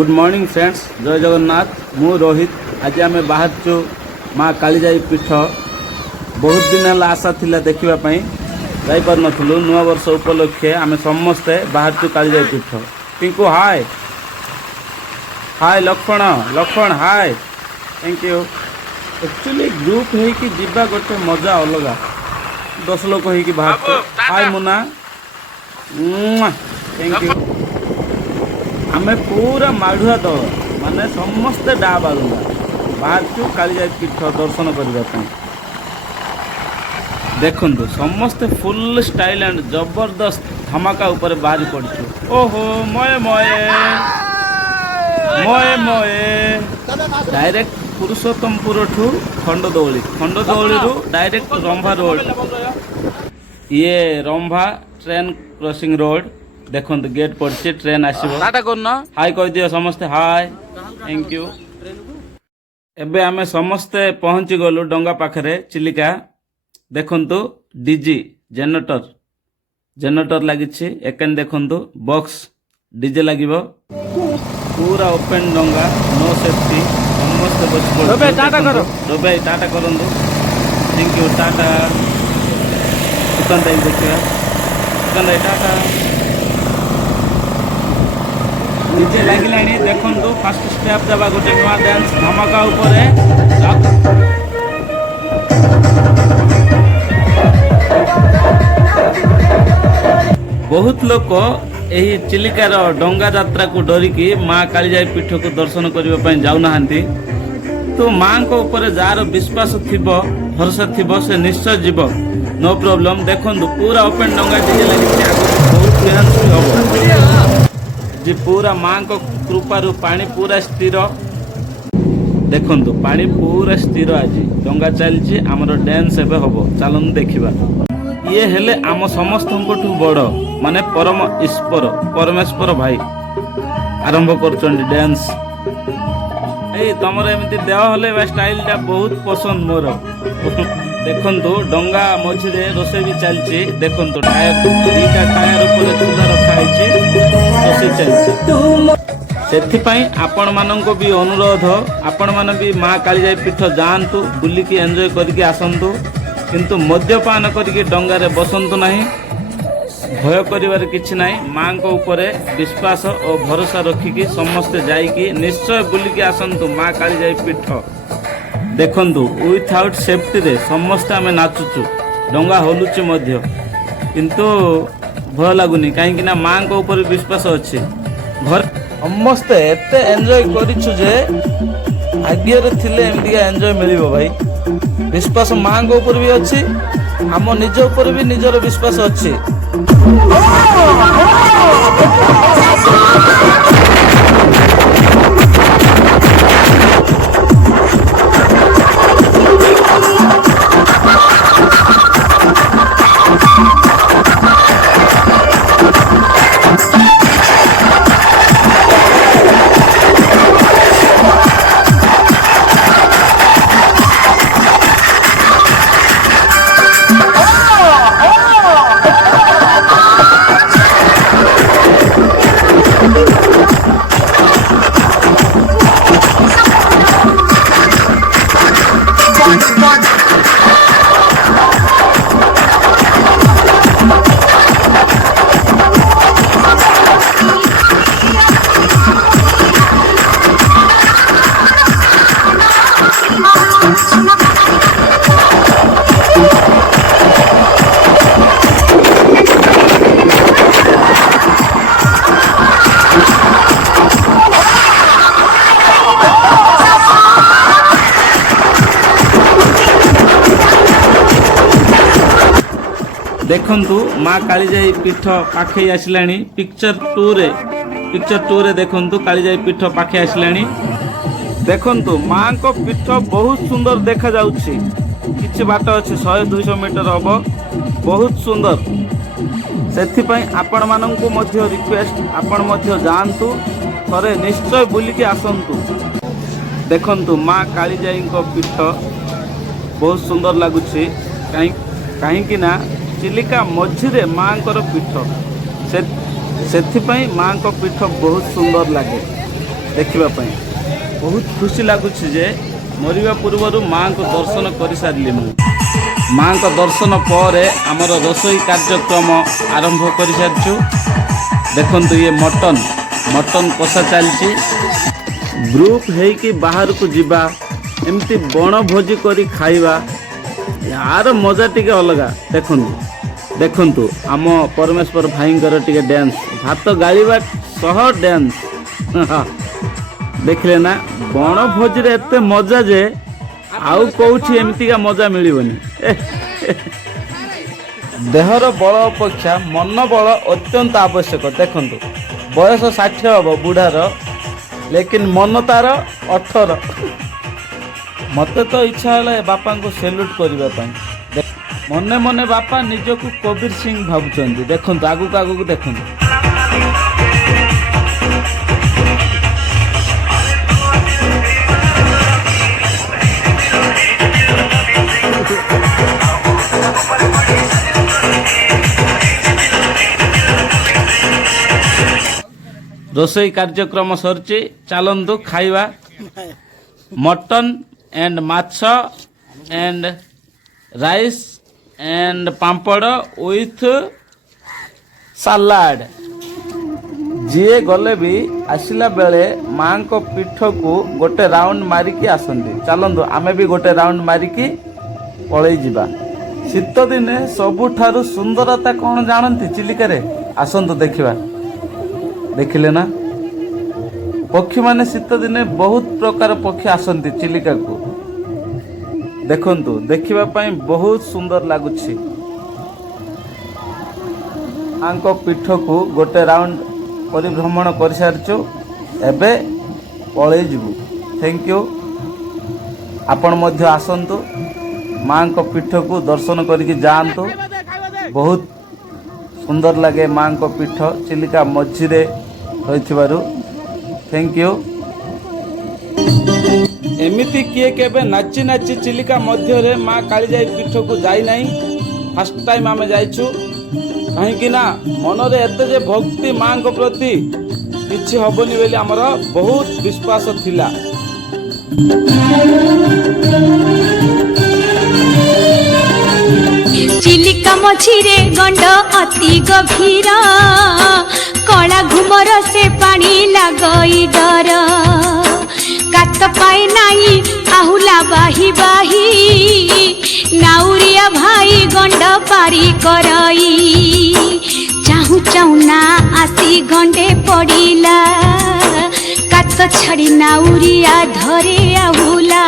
Good morning friends, जय जगन्नाथ। मु रोहित। आज आम बाहर माँ कालीजाई पीठ बहुत दिन है आशा थिला देखा जापर नु नुआ वर्ष उपलक्षे आम समस्ते बाहर कालीजाई पीठ। पिंकू हाय हाय, लक्ष्मण लक्ष्मण हाय, थैंक यू। एक्चुअली ग्रुप होगी जीवा गोटे मजा अलग, 10 लोग होगी बाहर। हाय मुना, थैंक यू। आमे पूरा माढ़ुआ दल माने समस्ते डा बालुंगा बाहर कालीजाई पीठ दर्शन करने। देखु समस्ते फुल स्टाइल एंड जबरदस्त धमाका ऊपर बाहरी पड़चु। ओहो मये मये मये मये डायरेक्ट पुरुषोत्तमपुर ठू खंडदौली रू डायरेक्ट रंभा रोड। ये रंभा ट्रेन क्रॉसिंग रोड। देखो गेट पड़े, ट्रेन आसो। हाय कह दियो समस्ते हाय, थैंक यू। एबे आमे समस्ते पहुंची गलु डंगा पाखरे चिलिका। देखंतु डीजी जेनेटर लगी एकेन। देखंतु बॉक्स डीजे लगिबो। पूरा ओपन डंगा, नो सेफ्टी। समस्ते बच पड़े। टाटा करो डोबे, टाटा करंतु, थैंक यू। टाटा दुकान देखिए, दुकान टाटा। डीजे लगिलानी। देखंतु फास्ट स्टेप देवा गोटे नुआ डांस धमाका ऊपर। बहुत लोक यही चिलिकार डंगा यात्रा को डरिकी माँ कालीजाई पीठ को दर्शन करने जाऊ नाहांती। तो माँ को ऊपर जार विश्वास थिबो, भरोसा थिबो, से निश्चय जीव, नो प्रॉब्लम। देखंतु पूरा ओपन डंगा डीजे लगी। बहुत डांस हम जी पूरा माँ को कृपारू पानी पूरा स्थिर। देखंतु पानी पूरा स्थिर। आज डंगा चलची, आमर डांस एबे हबो। चलन देखिबा। ये हेले आम समस्त बड़ माने परम ईश्वर परमेश्वर भाई आरंभ कर डांस। तमर एमती देह हले स्टाइल टा बहुत पसंद मोर। देखंतु डंगा मझिरे रोषे भी चलची। देखंतु टायर दीटा टायर ऊपर चूल्हा रखा रोषे चलची। सेथिपाई आपण माननको भी अनुरोध, आपण मान भी माँ कालीजाई पीठ जातु, बुलिकी एंजॉय करके आसतु, किंतु मद्यपान करके डंगारे बसंतु नहीं। भय करिवार किछि नहीं। माँ को ऊपर विश्वास और भरोसा रखिकी समस्ते जाइकी निश्चय बुलिकी आसंतु माँ कालीजाई पीठ। देखंतु विथआउट सेफ्टी रे समस्ते आमे नाचुचु, डंगा हलुची मध्य, किंतु भय लागुनी कहीं ना माँ को ऊपर विश्वास अच्छे। घर समस्ते एते एंजॉय करिछु जे भाग्य रे थिले एमदिया एंजॉय मिलिबो भाई। विश्वास माँ को ऊपर भी अच्छी, आम निज ऊपर भी निजर विश्वास अच्छी। देखंतु माँ कालीजाई पीठ पाखे आसिलानी। पिक्चर टू रे देखंतु कालीजाई पीठ पाखे आसिलानी। देखंतु माँ को पीठ बहुत सुंदर देखा जाउछि। किछि बाट अछि 100-200 मीटर हबो, बहुत सुंदर। सेथिपाई आपण माननकु मध्य रिक्वेस्ट, आपण मध्य जानतु, थरे निश्चय बुलिकी आसंतु। देखंतु माँ कालीजाई को पीठ बहुत सुंदर लागुछि। कहीं ना चिलिका मझिरे माँ को पीठ, से माँ को पीठ बहुत सुंदर लगे। देखिबा पई बहुत खुशी लागुछि जे मरिबा पूर्वरु माँ को दर्शन कर सारली मु माँ को दर्शन पर आमर रोसई कार्यक्रम आरंभ कर सारछु। देखंतु ये मटन कषा चलछि ग्रुप हेकि बाहर को जीवा एमती बण भोजी करी खाइबा यार मजा टिके अलगा। देखंतु आम परमेश्वर भाईंकर टिके डांस भात गालिबा सह डांस देखले ना बण भोजी रे एते मजा जे आउ कोठी एमती का मजा मिलिबनी। देहर बल अपेक्षा मन बल अत्यंत आवश्यक। देखंतु बयस 60 हम बुढ़ार लेकिन मन तार 18। मते तो इच्छा है बापा को सेल्यूट करने मने मने बापा निजक कबीर सिंह भावुं। देखो आगुक आगुक देखो रोसई कार्यक्रम सरची चलतु खाइबा मटन एंड माछ एंड राइस एंड पांपड़ विथ सलाड। जी गले भी आसला बेले माँ को पीठ को गोटे राउंड मारिकी आसती। चलतु आमे भी गोटे राउंड मारिकी पलई जिबा। शीत दिने सबुठारु सुंदरता कौन जानती चिलिका आसतु देखिबा। देखिले ना पक्षी माने शीत दिने बहुत प्रकार पक्षी आसती चिलिका को। देखंतु देखिबा पई बहुत सुंदर लागुछि। आंको पीठ को गोटे राउंड परिभ्रमण कर सारछु एबे पळै जिवु। Thank you. आपण मध्य आसंतु माँ को पीठ को दर्शन करके जातु। बहुत सुंदर लगे माँ को पीठ चिलिका मझिरे रही। Thank you. एमिति किए केबे नाची नाची चिलिका मध्य रे माँ कालीजाई पीठ को जाई नहीं। फर्स्ट टाइम आमे जाइछु कहीं ना मन रे एते जे भक्ति माँ को प्रति किछि हबनी बेली हमर बहुत विश्वास थिला। चिलिका मझिरे गंड अति गभीर कला घुमर से पानी लगई डर गात पाए नाही आहुला बाही बाही नाउरिया भाई गंड पारी करई चाहू चाहू ना आसी गंडे पड़िला कात छड़ी नाउरिया धरे आहुला।